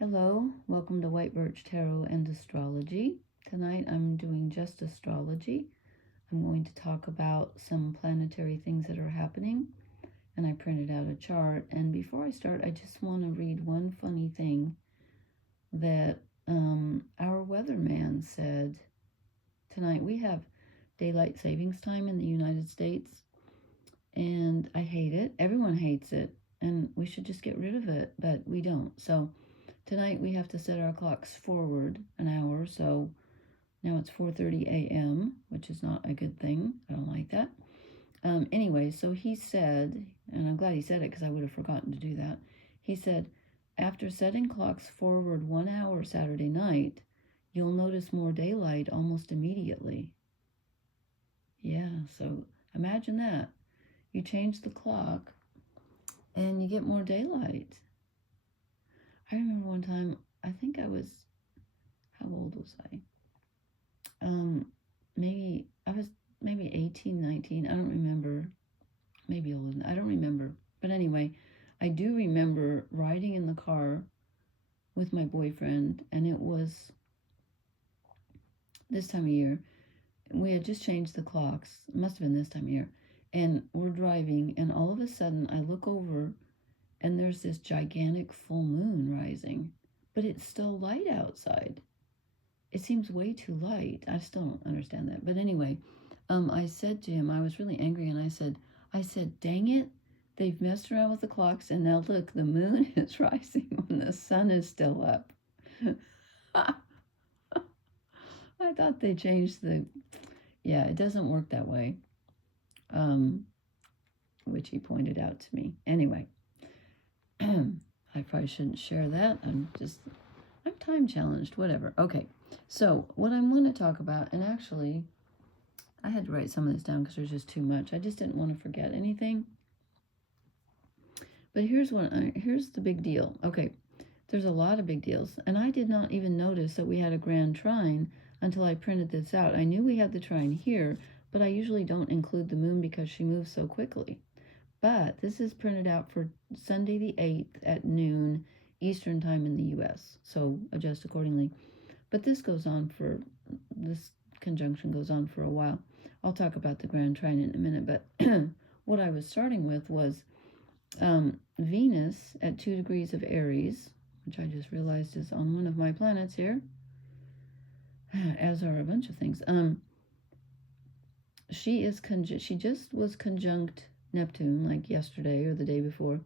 Hello, welcome to White Birch Tarot and Astrology. Tonight I'm doing just astrology. I'm going to talk about some planetary things that are happening, and I printed out a chart. And before I start, I just want to read one funny thing that our weatherman said. Tonight we have daylight savings time in the United States, and I hate it. Everyone hates it, and we should just get rid of it, but we don't. So tonight we have to set our clocks forward an hour, so now it's 4:30 a.m., which is not a good thing. I don't like that. Anyway, so he said, and I'm glad he said it because I would have forgotten to do that. He said, after setting clocks forward 1 hour Saturday night, you'll notice more daylight almost immediately. Yeah, so imagine that. You change the clock and you get more daylight. I remember one time, I think I was, how old was I? Maybe 18, 19. I don't remember. Maybe older. I don't remember. But anyway, I do remember riding in the car with my boyfriend, and it was this time of year. We had just changed the clocks. It must have been this time of year. And we're driving, and all of a sudden I look over, and there's this gigantic full moon rising, but it's still light outside. It seems way too light. I still don't understand that. But anyway, I said to him, I was really angry, and I said, dang it, they've messed around with the clocks, and now look, the moon is rising when the sun is still up. I thought they changed yeah, it doesn't work that way, which he pointed out to me. Anyway, I probably shouldn't share that. I'm time challenged, whatever. Okay, so what I'm going to talk about, and actually, I had to write some of this down because there's just too much. I just didn't want to forget anything. But here's the big deal. Okay, there's a lot of big deals, and I did not even notice that we had a grand trine until I printed this out. I knew we had the trine here, but I usually don't include the moon because she moves so quickly. But this is printed out for Sunday the 8th at noon Eastern time in the U.S., so adjust accordingly. But this conjunction goes on for a while. I'll talk about the grand trine in a minute, but what I was starting with was Venus at 2 degrees of Aries, which I just realized is on one of my planets here, as are a bunch of things. She just was conjunct Neptune like yesterday or the day before,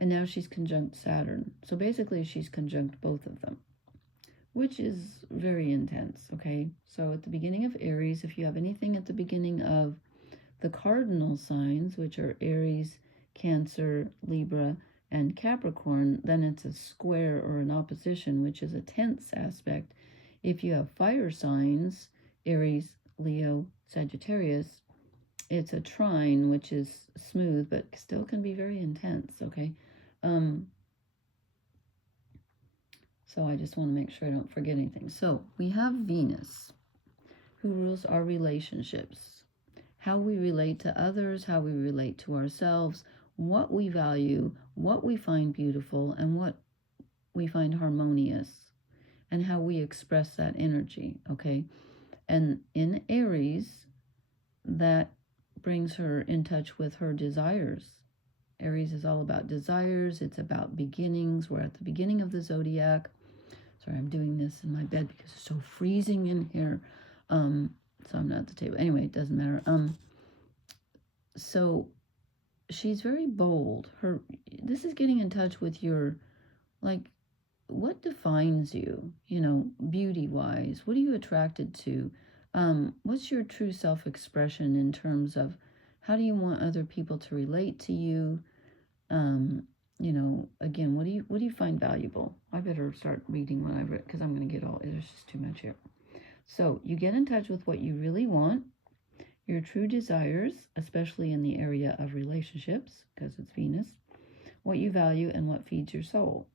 and now she's conjunct Saturn. So basically she's conjunct both of them, which is very intense, okay? So at the beginning of Aries, if you have anything at the beginning of the cardinal signs, which are Aries, Cancer, Libra, and Capricorn, then it's a square or an opposition, which is a tense aspect. If you have fire signs, Aries, Leo, Sagittarius, it's a trine, which is smooth, but still can be very intense, okay? So I just want to make sure I don't forget anything. So we have Venus, who rules our relationships, how we relate to others, how we relate to ourselves, what we value, what we find beautiful, and what we find harmonious, and how we express that energy, okay? And in Aries, that brings her in touch with her desires. Aries is all about desires. It's about beginnings. We're at the beginning of the zodiac. Sorry, I'm doing this in my bed because it's so freezing in here. So I'm not at the table. Anyway, it doesn't matter. So she's very bold. This is getting in touch with your, like, what defines you, beauty-wise? What are you attracted to? What's your true self-expression in terms of how do you want other people to relate to you? Again, what do you find valuable? I better start reading what I've read because I'm going to get there's just too much here. So you get in touch with what you really want, your true desires, especially in the area of relationships, because it's Venus, what you value, and what feeds your soul.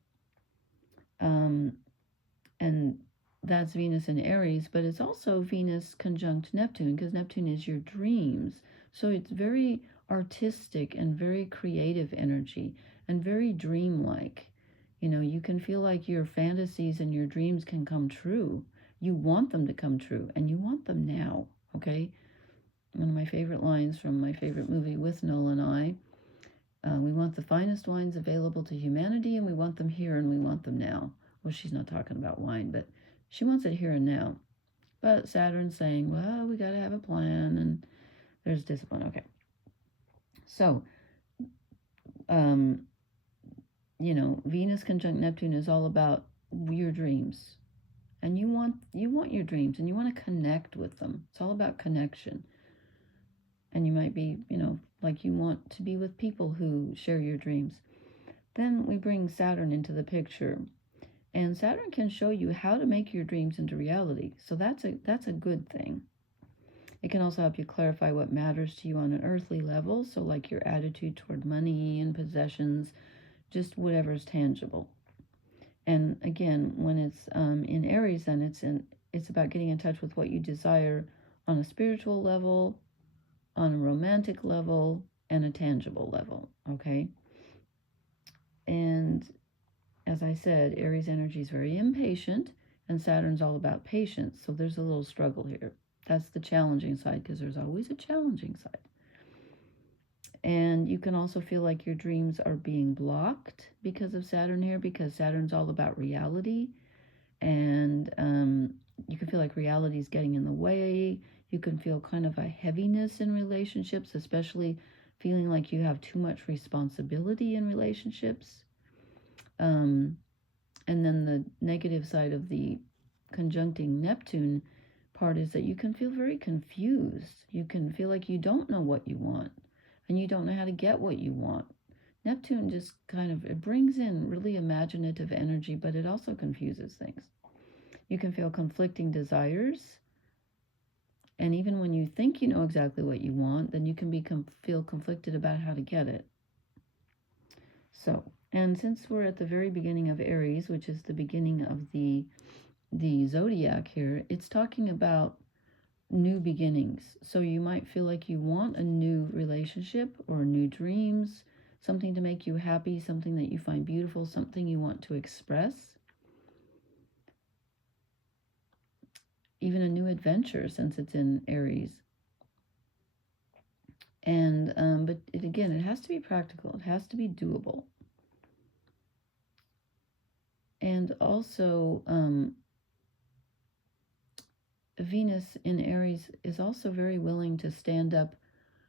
And that's Venus in Aries, but it's also Venus conjunct Neptune, because Neptune is your dreams. So it's very artistic and very creative energy and very dreamlike. You know, you can feel like your fantasies and your dreams can come true. You want them to come true, and you want them now, okay? One of my favorite lines from my favorite movie, With Noel and I, we want the finest wines available to humanity, and we want them here, and we want them now. Well, she's not talking about wine, but she wants it here and now. But Saturn's saying, well, we got to have a plan, and there's discipline. Okay. So, you know, Venus conjunct Neptune is all about your dreams. And you want your dreams, and you want to connect with them. It's all about connection. And you might be, you know, like you want to be with people who share your dreams. Then we bring Saturn into the picture. And Saturn can show you how to make your dreams into reality. So that's a good thing. It can also help you clarify what matters to you on an earthly level. So like your attitude toward money and possessions, just whatever's tangible. And again, when it's in Aries, then it's about getting in touch with what you desire on a spiritual level, on a romantic level, and a tangible level, okay? And as I said, Aries energy is very impatient, and Saturn's all about patience, so there's a little struggle here. That's the challenging side, because there's always a challenging side. And you can also feel like your dreams are being blocked because of Saturn here, because Saturn's all about reality. And you can feel like reality is getting in the way. You can feel kind of a heaviness in relationships, especially feeling like you have too much responsibility in relationships. And then the negative side of the conjuncting Neptune part is that you can feel very confused. You can feel like you don't know what you want, and you don't know how to get what you want. Neptune just kind of, it brings in really imaginative energy, but it also confuses things. You can feel conflicting desires. And even when you think you know exactly what you want, then you can feel conflicted about how to get it. So, and since we're at the very beginning of Aries, which is the beginning of the zodiac here, it's talking about new beginnings. So you might feel like you want a new relationship or new dreams, something to make you happy, something that you find beautiful, something you want to express. Even a new adventure, since it's in Aries. And but again, it has to be practical. It has to be doable. And also, Venus in Aries is also very willing to stand up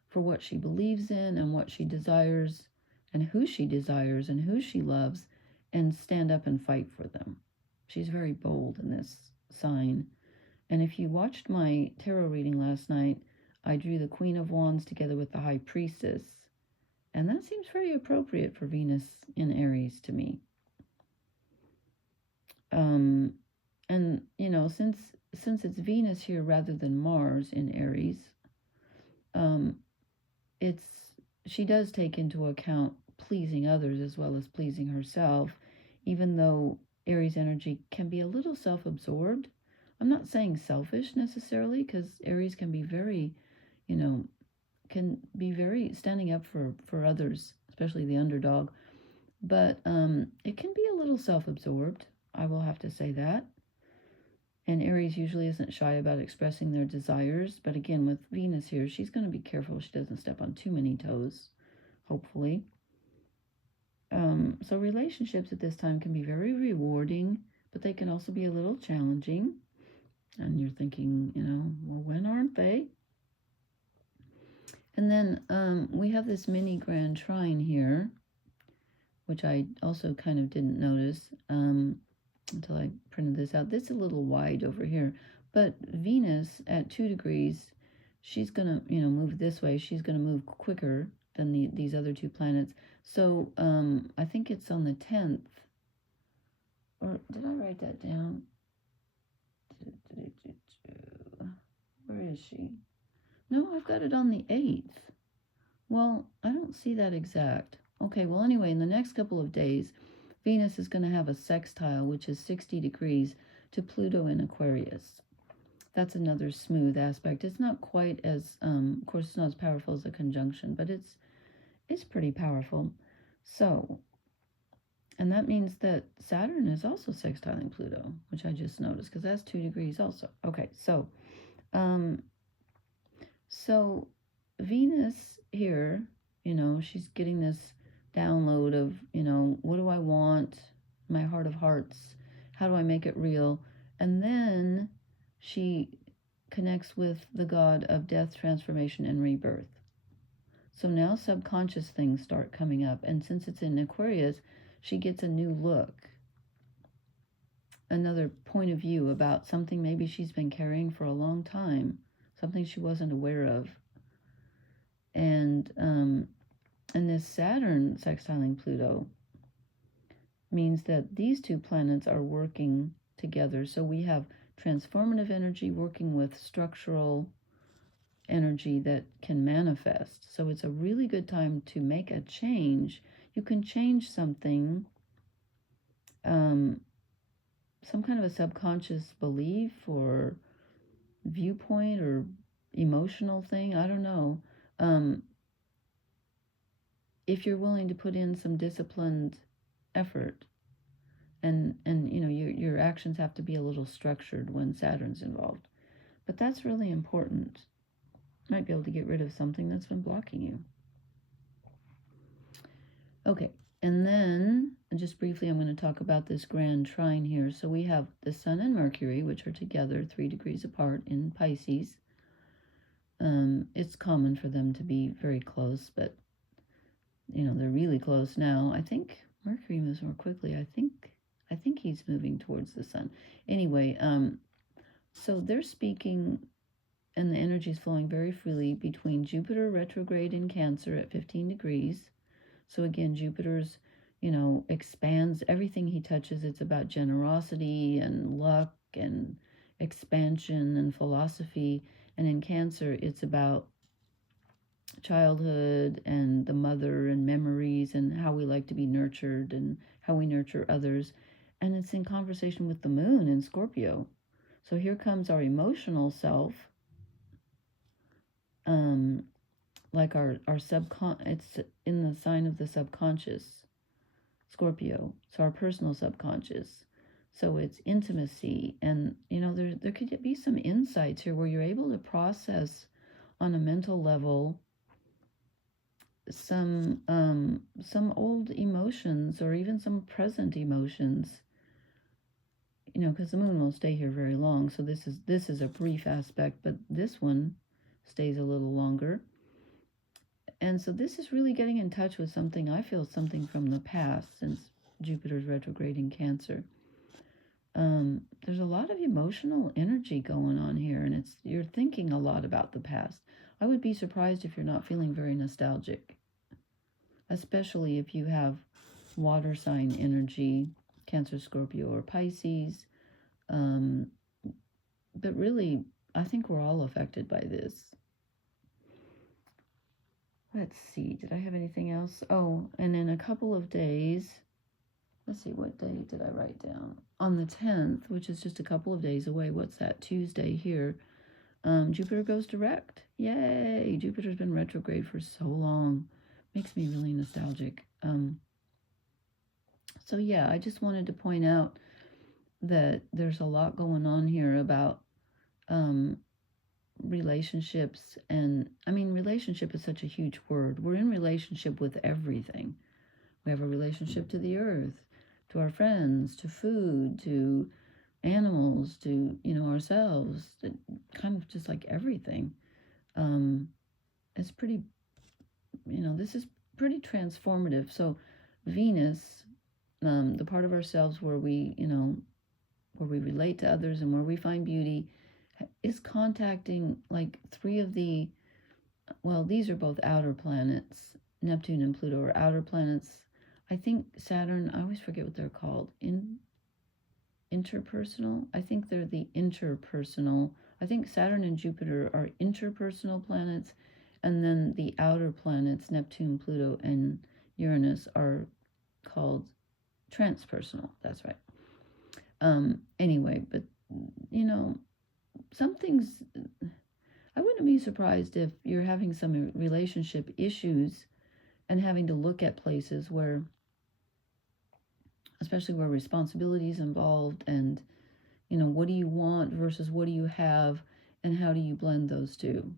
for what she believes in and what she desires and who she desires and who she loves, and stand up and fight for them. She's very bold in this sign. And if you watched my tarot reading last night, I drew the Queen of Wands together with the High Priestess. And that seems very appropriate for Venus in Aries to me. And, you know, since it's Venus here rather than Mars in Aries, she does take into account pleasing others as well as pleasing herself, even though Aries energy can be a little self-absorbed. I'm not saying selfish necessarily, because Aries can be very, you know, can be very standing up for others, especially the underdog. But it can be a little self-absorbed, I will have to say that. And Aries usually isn't shy about expressing their desires. But again, with Venus here, she's going to be careful she doesn't step on too many toes, hopefully. So relationships at this time can be very rewarding, but they can also be a little challenging. And you're thinking, you know, well, when aren't they? And then we have this mini grand trine here, which I also kind of didn't notice until I printed this out. This is a little wide over here, but Venus at 2 degrees, she's going to, you know, move this way. She's going to move quicker than these other two planets. So I think it's on the 10th. Or did I write that down? Where is she? No, I've got it on the 8th. Well, I don't see that exact. Okay, well, anyway, in the next couple of days, Venus is going to have a sextile, which is 60 degrees, to Pluto in Aquarius. That's another smooth aspect. It's not quite as, of course, it's not as powerful as a conjunction, but it's pretty powerful. So, And that means that Saturn is also sextiling Pluto, which I just noticed, because that's 2 degrees also. Okay, um, so Venus here, she's getting this download of, what do I want? My heart of hearts. How do I make it real? And then she connects with the god of death, transformation, and rebirth. So now subconscious things start coming up. And since it's in Aquarius, she gets a new look, another point of view about something maybe she's been carrying for a long time, something she wasn't aware of. And this Saturn sextiling Pluto means that these two planets are working together. So we have transformative energy working with structural energy that can manifest. So it's a really good time to make a change. You can change something, some kind of a subconscious belief or viewpoint or emotional thing. I don't know. If you're willing to put in some disciplined effort, and your actions have to be a little structured when Saturn's involved. But that's really important. You might be able to get rid of something that's been blocking you. Okay, and then just briefly I'm going to talk about this grand trine here. So we have the Sun and Mercury, which are together 3 degrees apart in Pisces. It's common for them to be very close, but they're really close now. I think Mercury moves more quickly. I think he's moving towards the Sun. Anyway, so they're speaking, and the energy is flowing very freely between Jupiter retrograde in Cancer at 15 degrees. So again, Jupiter's, expands everything he touches. It's about generosity and luck and expansion and philosophy. And in Cancer, it's about childhood and the mother and memories and how we like to be nurtured and how we nurture others. And it's in conversation with the moon in Scorpio. So here comes our emotional self, like our it's in the sign of the subconscious, Scorpio. So our personal subconscious. So it's intimacy, and there could be some insights here where you're able to process on a mental level some old emotions or even some present emotions, because the moon won't stay here very long. So this is a brief aspect, but this one stays a little longer. And so this is really getting in touch with something, I feel, something from the past, since Jupiter's retrograde in Cancer. There's a lot of emotional energy going on here, and you're thinking a lot about the past. I would be surprised if you're not feeling very nostalgic, especially if you have water sign energy, Cancer, Scorpio, or Pisces. But really, I think we're all affected by this. Let's see, did I have anything else? Oh, and in a couple of days, let's see, what day did I write down? On the 10th, which is just a couple of days away, what's that, Tuesday here, Jupiter goes direct. Yay! Jupiter's been retrograde for so long. Makes me really nostalgic. So yeah, I just wanted to point out that there's a lot going on here about relationships. And I mean, relationship is such a huge word. We're in relationship with everything. We have a relationship to the earth, to our friends, to food, to animals, to ourselves, kind of just like everything. It's pretty, this is pretty transformative. So Venus, the part of ourselves where we relate to others and where we find beauty, is contacting like 3 of the, well, these are both outer planets. Neptune and Pluto are outer planets. I think Saturn, I always forget what they're called. Interpersonal? I think they're the interpersonal. I think Saturn and Jupiter are interpersonal planets, and then the outer planets, Neptune, Pluto, and Uranus, are called transpersonal. That's right. Anyway, but some things, I wouldn't be surprised if you're having some relationship issues and having to look at places where especially where responsibility is involved, and, you know, what do you want versus what do you have, and how do you blend those two?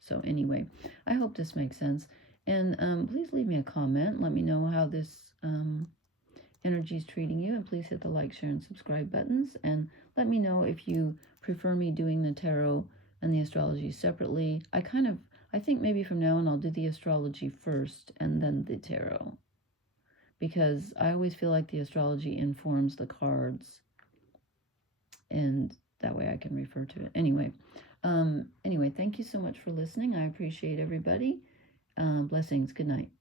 So anyway, I hope this makes sense. And please leave me a comment. Let me know how this energy is treating you. And please hit the like, share, and subscribe buttons. And let me know if you prefer me doing the tarot and the astrology separately. I think maybe from now on I'll do the astrology first and then the tarot, because I always feel like the astrology informs the cards, and that way I can refer to it. Anyway, thank you so much for listening. I appreciate everybody. Blessings. Good night.